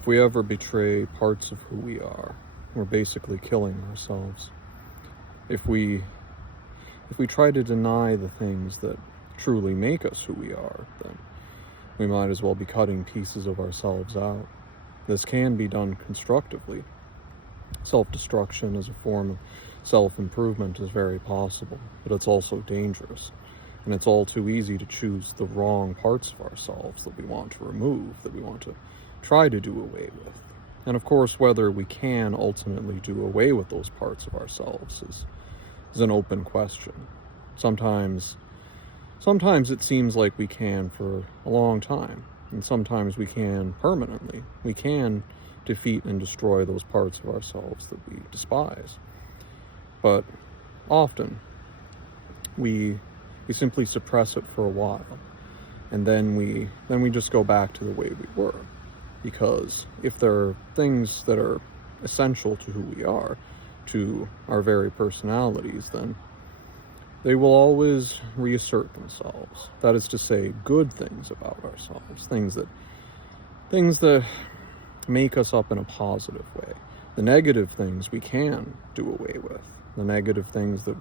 If we ever betray parts of who we are, we're basically killing ourselves. If we try to deny the things that truly make us who we are, then we might as well be cutting pieces of ourselves out. This can be done constructively. Self-destruction as a form of self-improvement is very possible, but it's also dangerous. And it's all too easy to choose the wrong parts of ourselves that we want to remove, that we want to try to do away with. And of course, whether we can ultimately do away with those parts of ourselves is an open question. Sometimes it seems like we can for a long time, and sometimes we can permanently. We can defeat and destroy those parts of ourselves that we despise. But often, we simply suppress it for a while, and then we just go back to the way we were. Because if there are things that are essential to who we are, to our very personalities, then they will always reassert themselves. That is to say, good things about ourselves, things that make us up in a positive way. The negative things we can do away with. The negative things that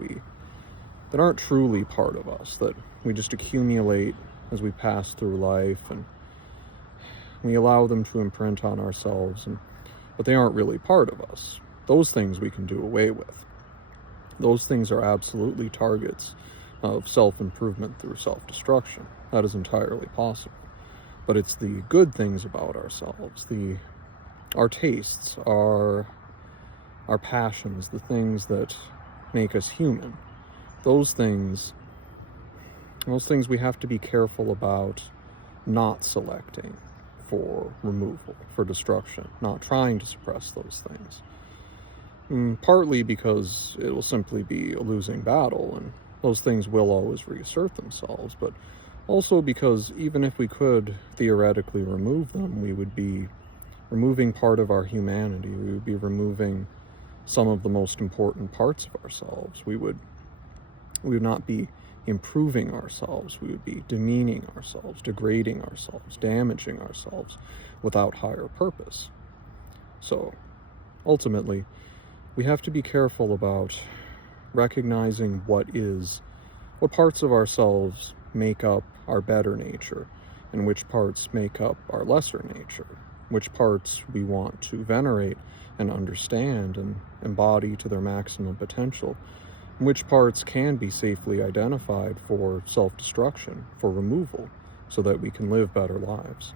aren't truly part of us, that we just accumulate as we pass through life, and we allow them to imprint on ourselves, but they aren't really part of us. Those things we can do away with. Those things are absolutely targets of self-improvement through self-destruction. That is entirely possible. But it's the good things about ourselves, our tastes, our passions, the things that make us human. Those things we have to be careful about not selecting for removal, for destruction, not trying to suppress those things. Partly because it will simply be a losing battle, and those things will always reassert themselves, but also because even if we could theoretically remove them, we would be removing part of our humanity. We would be removing some of the most important parts of ourselves. We would not be improving ourselves. We would be demeaning ourselves, degrading ourselves, damaging ourselves without higher purpose. So, ultimately, we have to be careful about recognizing what parts of ourselves make up our better nature, and which parts make up our lesser nature, which parts we want to venerate and understand and embody to their maximum potential, which parts can be safely identified for self-destruction, for removal, so that we can live better lives.